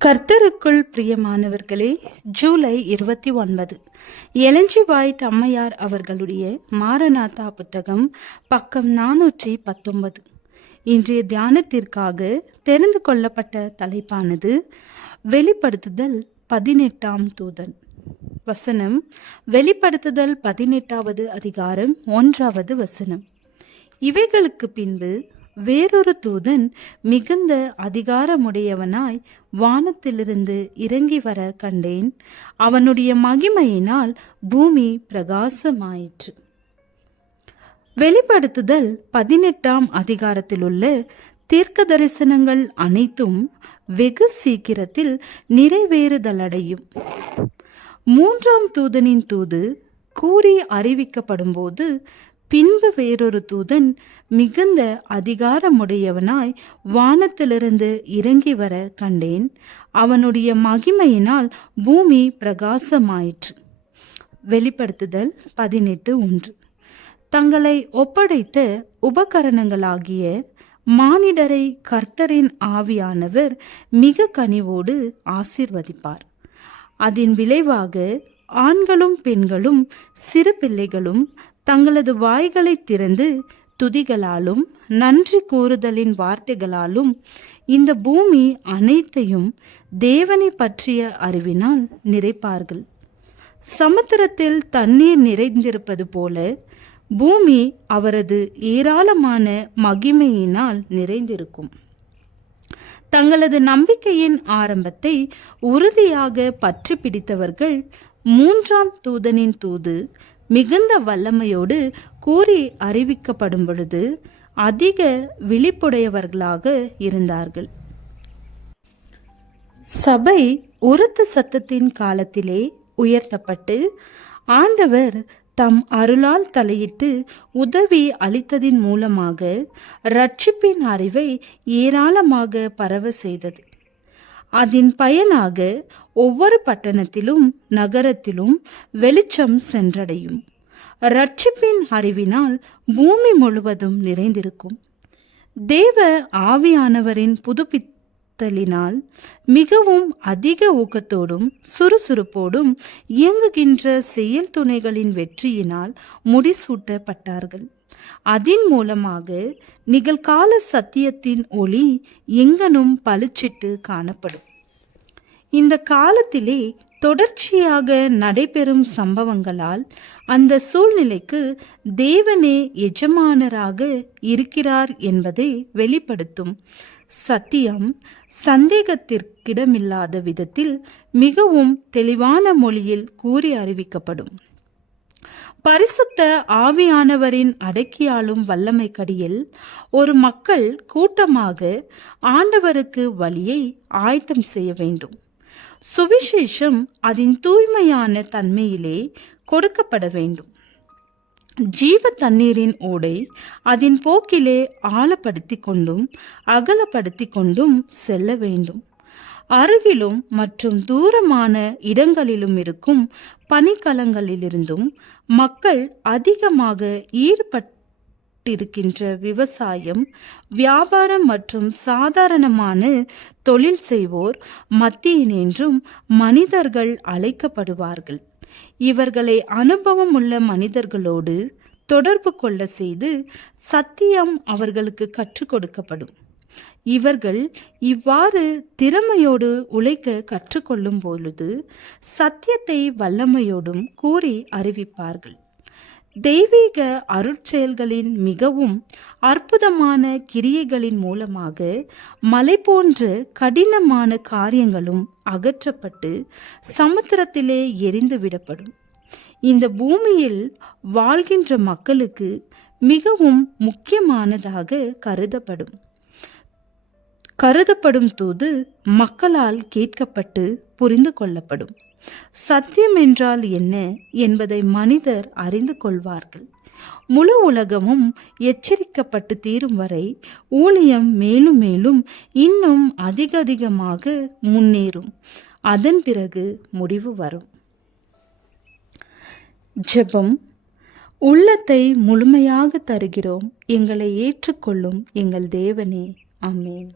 கர்த்தருக்குள் பிரியமானவர்களே, July 29 Elon G white அம்மையார் அவர்களுடைய மாரநாதா புத்தகம், பக்கம் 419. இன்றைய தியானத்திற்காக தெரிந்து கொள்ளப்பட்ட தலைப்பானது வெளிப்படுத்துதல் 18ஆம் தூதன். வசனம் வெளிப்படுத்துதல் 18வது அதிகாரம் 1வது வசனம். இவைகளுக்கு பின்பு வேறொரு தூதன் மிகுந்த அதிகாரமுடையவனாய் வானத்திலிருந்து இறங்கி வர கண்டேன். அவனுடைய மகிமையினால் பூமி பிரகாசமாயிற்று. வெளிப்படுத்துதல் 18ஆம் அதிகாரத்திலுள்ள தீர்க்க தரிசனங்கள் அனைத்தும் வெகு சீக்கிரத்தில் நிறைவேறுதலடையும். 3ஆம் தூதனின் தூது கூறி அறிவிக்கப்படும் போது பின்பு வேறொரு தூதன் மிகுந்த அதிகாரமுடையவனாய் வானத்திலிருந்து இறங்கி வர கண்டேன். அவனுடைய மகிமையினால் பூமி பிரகாசமாயிற்று. வெளிப்படுத்துதல் 18:1. தங்களை ஒப்படைத்த உபகரணங்களாகிய மானிடரை கர்த்தரின் ஆவியானவர் மிக கனிவோடு ஆசீர்வதிப்பார். அதன் விளைவாக ஆண்களும் பெண்களும் சிறு பிள்ளைகளும் தங்களது வாய்களை திறந்து துதிகளாலும் நன்றி கூறுதலின் வார்த்தைகளாலும் இந்த பூமி அனைத்தையும் தேவனை பற்றிய அறிவினால் நிறைப்பார்கள். சமுத்திரத்தில் தண்ணீர் நிறைந்திருப்பது போல பூமி அவரது ஏராளமான மகிமையினால் நிறைந்திருக்கும். தங்களது நம்பிக்கையின் ஆரம்பத்தை உறுதியாக பற்றி பிடித்தவர்கள் 3ஆம் தூதனின் தூது மிகுந்த வல்லமையோடு கூறி அறிவிக்கப்படும் பொழுது அதிக விழிப்புடையவர்களாக இருந்தார்கள். சபை உரத்த சத்தத்தின் காலத்திலே உயர்த்தப்பட்டு ஆண்டவர் தம் அருளால் தலையிட்டு உதவி அளித்ததின் மூலமாக இரட்சிப்பின் அறிவை ஏராளமாக பரவ செய்தது. அதன் பயனாக ஒவ்வொரு பட்டணத்திலும் நகரத்திலும் வெளிச்சம் சென்றடையும். இரட்சிப்பின் அறிவினால் பூமி முழுவதும் நிறைந்திருக்கும். தேவ ஆவியானவரின் புதுப்பித்தலினால் மிகவும் அதிக ஊக்கத்தோடும் சுறுசுறுப்போடும் இயங்குகின்ற செயல் துணைகளின் வெற்றியினால் முடிசூட்டப்பட்டார்கள். அதன் மூலமாக நிகழ்கால சத்தியத்தின் ஒளி எங்கனும் பளிச்சிட்டு காணப்படும். இந்த காலத்திலே தொடர்ச்சியாக நடைபெறும் சம்பவங்களால் அந்த சூழ்நிலைக்கு தேவனே எஜமானராக இருக்கிறார் என்பதை வெளிப்படுத்தும் சத்தியம் சந்தேகத்திற்கிடமில்லாத விதத்தில் மிகவும் தெளிவான மொழியில் கூறி அறிவிக்கப்படும். பரிசுத்த ஆவியானவரின் அடக்கியாளும் வல்லமை கடியில் ஒரு மக்கள் கூட்டமாக ஆண்டவருக்கு வழியை ஆயத்தம் செய்ய வேண்டும். சுவிசேஷம் அதன் தூய்மையான தன்மையிலே கொடுக்கப்பட வேண்டும். ஜீவ தண்ணீரின் ஓடை அதன் போக்கிலே ஆழப்படுத்தி கொண்டும் அகலப்படுத்தி கொண்டும் செல்ல வேண்டும். அருகிலும் மற்றும் தூரமான இடங்களிலும் இருக்கும் பனிக்கலங்களிலிருந்தும் மக்கள் அதிகமாக ஈடுபட்டிருக்கின்ற விவசாயம், வியாபாரம் மற்றும் சாதாரணமான தொழில் செய்வோர் மத்தியினின்றும் மனிதர்கள் அழைக்கப்படுவார்கள். இவர்களை அனுபவம் உள்ள மனிதர்களோடு தொடர்பு கொள்ள செய்து சத்தியம் அவர்களுக்கு கற்றுக் கொடுக்கப்படும். இவர்கள் இவ்வாறு திறமையோடு உழைக்க கற்றுக்கொள்ளும் பொழுது சத்தியத்தை வல்லமையோடும் கூறி அறிவிப்பார்கள். தெய்வீக அருட்செயல்களின் மிகவும் அற்புதமான கிரியைகளின் மூலமாக மலை போன்ற கடினமான காரியங்களும் அகற்றப்பட்டு சமுத்திரத்திலே எரிந்து விடப்படும். இந்த பூமியில் வாழ்கின்ற மக்களுக்கு மிகவும் முக்கியமானதாக கருதப்படும் தூது மக்களால் கேட்கப்பட்டு புரிந்து கொள்ளப்படும். சத்தியம் என்றால் என்ன என்பதை மனிதர் அறிந்து கொள்வார்கள். முழு உலகமும் எச்சரிக்கப்பட்டு தீரும் வரை ஊழியம் மேலும் மேலும் இன்னும் அதிகமாக முன்னேறும். அதன் பிறகு முடிவு வரும். ஜெபம். உள்ளத்தை முழுமையாக தருகிறோம். எங்களை ஏற்றுக்கொள்ளும் எங்கள் தேவனே. ஆமென்.